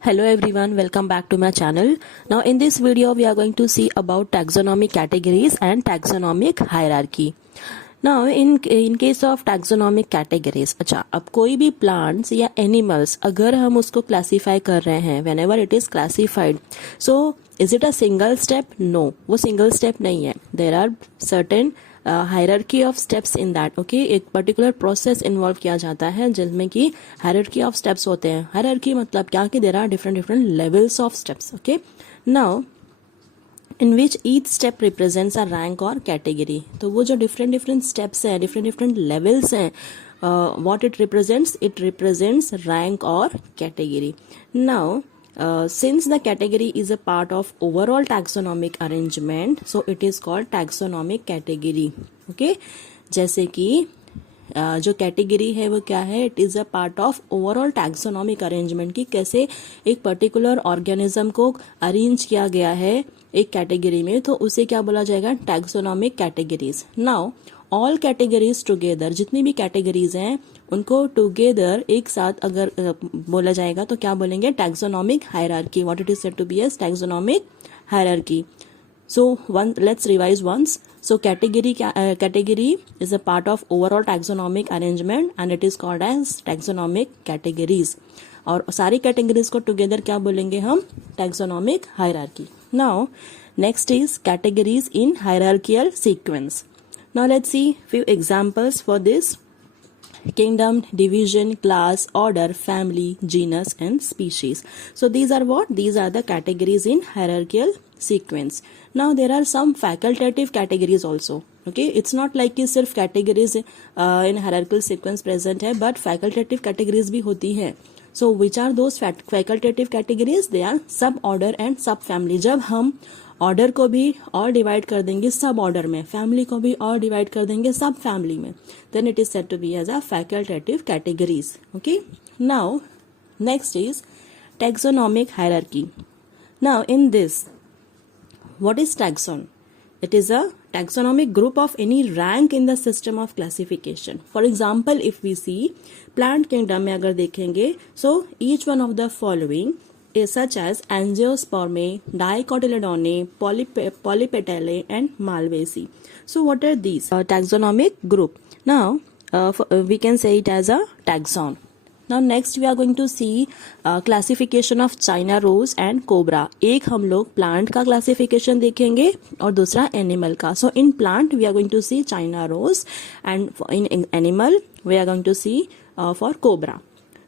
Hello everyone, welcome back to my channel. Now in this video we are going to see about taxonomic categories and taxonomic hierarchy. Now in case of taxonomic categories, अच्छा अब कोई भी plants या animals अगर हम उसको classify कर रहे हैं, whenever it is classified, so is it a single step? No, वो single step नहीं है. There are certain hierarchy of steps in that. Okay, एक पर्टिकुलर प्रोसेस इन्वॉल्व किया जाता है जिसमें कि हायरार्की ऑफ स्टेप्स होते हैं. हायरार्की मतलब क्या कि there are different different levels of steps. Okay, now in which each step represents a rank और कैटेगरी. तो वो जो डिफरेंट डिफरेंट स्टेप्स हैं, डिफरेंट डिफरेंट लेवल्स हैं, व्हाट इट रिप्रेजेंट्स रैंक और category. Now since the category is a part of overall taxonomic arrangement, so it is called taxonomic category. Okay, जैसे कि जो कैटेगरी है वो क्या है, it is a part of overall taxonomic arrangement की कैसे एक पर्टिकुलर ऑर्गेनिज्म को अरेंज किया गया है एक कैटेगरी में, तो उसे क्या बोला जाएगा, taxonomic categories. Now all categories together, जितनी भी कैटेगरीज हैं उनको टुगेदर एक साथ अगर बोला जाएगा तो क्या बोलेंगे, taxonomic hierarchy. What it is said to be as taxonomic hierarchy. So let's revise once. So category is a part of overall taxonomic arrangement and it is called as taxonomic categories. और सारी categories को together क्या बोलेंगे हम, taxonomic hierarchy. Now next is categories in hierarchical sequence. Now let's see few examples for this. Kingdom, division, class, order, family, genus and species. So these are what? These are the categories in hierarchical sequence. Now there are some facultative categories also. Okay, it's not like कि सिर्फ categories in hierarchical sequence present है, but facultative categories भी होती हैं. So which are those facultative categories? They are sub order and sub family. जब हम order को भी और डिवाइड कर देंगे सब ऑर्डर में, फैमिली को भी और डिवाइड कर देंगे सब फैमिली में, then it is said to be as a facultative categories. Okay, now next is taxonomic hierarchy. Now in this what is taxon? It is a taxonomic group of any rank in the system of classification. For example, if we see plant kingdom में अगर देखेंगे, so each one of the following is such as Angiospermae, Dicotyledone, Polypetalae and Malvaceae. So what are these? Taxonomic group. Now we can say it as a taxon. Now next we are going to see classification of China rose and cobra. एक हम लोग plant का classification देखेंगे और दूसरा animal का. So in plant we are going to see China rose and in animal we are going to see for cobra.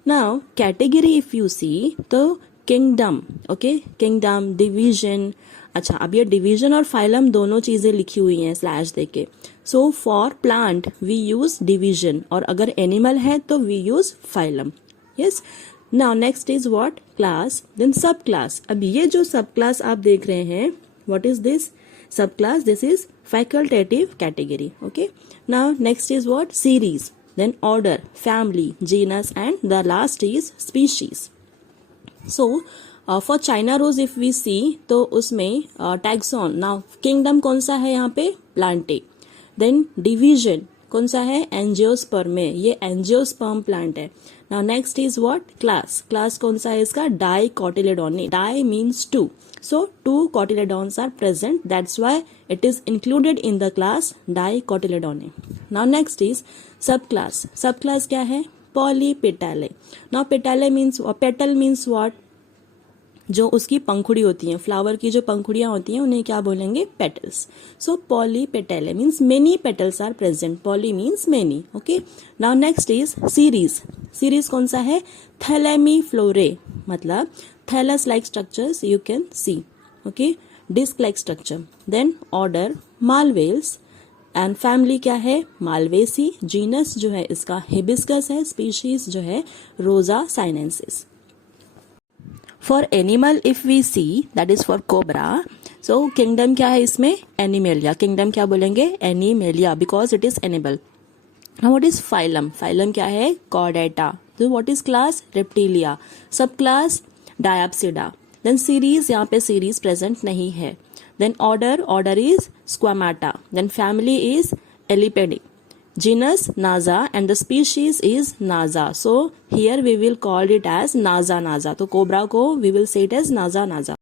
Now category if you see, तो kingdom, okay, kingdom, division. अच्छा, अब ये division और phylum दोनों चीजें लिखी हुई हैं स्लैश देके. So for plant we use division और अगर एनिमल है तो we use phylum. Yes, now next is what, class, then sub class. अब ये जो सब क्लास आप देख रहे हैं, what is this sub class? This is facultative category. Okay, now next is what, series, then order, family, genus and the last is species. So for China rose if we see, तो उसमें taxon. Now kingdom कौन सा है यहाँ पे, Plantae. Then division कौन सा है, एंजियोस्पर्मे, ये एंजियोस्पर्म प्लांट है. Now next is what, class. Class कौन सा है इसका, dicotyledonae. Di means two, so two cotyledons are present, that's why it is included in the class dicotyledonae. Now next is sub class. Sub class क्या है, polypetalae. Now petalae means, petal means what, जो उसकी पंखुड़ी होती हैं, flower की जो पंखुड़ियां होती हैं उन्हें क्या बोलेंगे, petals. So polypetalae means many petals are present, poly means many. Okay, now next is series. Series कौन सा है, थैलेमीफ्लोरे, मतलब thallus like structures you can see. Okay, disc like structure. Then order, malvales, and family क्या है, Malvaceae. Genus जो है इसका hibiscus है, स्पीशीज जो है rosa sinensis. For animal if we see, that is for cobra. So kingdom क्या है इसमें, एनिमेलिया. किंगडम क्या बोलेंगे, animalia, because it is animal. Now what is phylum? Phylum क्या है, कॉर्डेटा. तो what is class, reptilia. Sub class diapsida. Then series, यहाँ पे सीरीज प्रेजेंट नहीं है. Then order, order is squamata. Then family is elapidae. genus Naza and the species is Naza. So here we will call it as Naza Naza. तो cobra को we will say it as Naza Naza.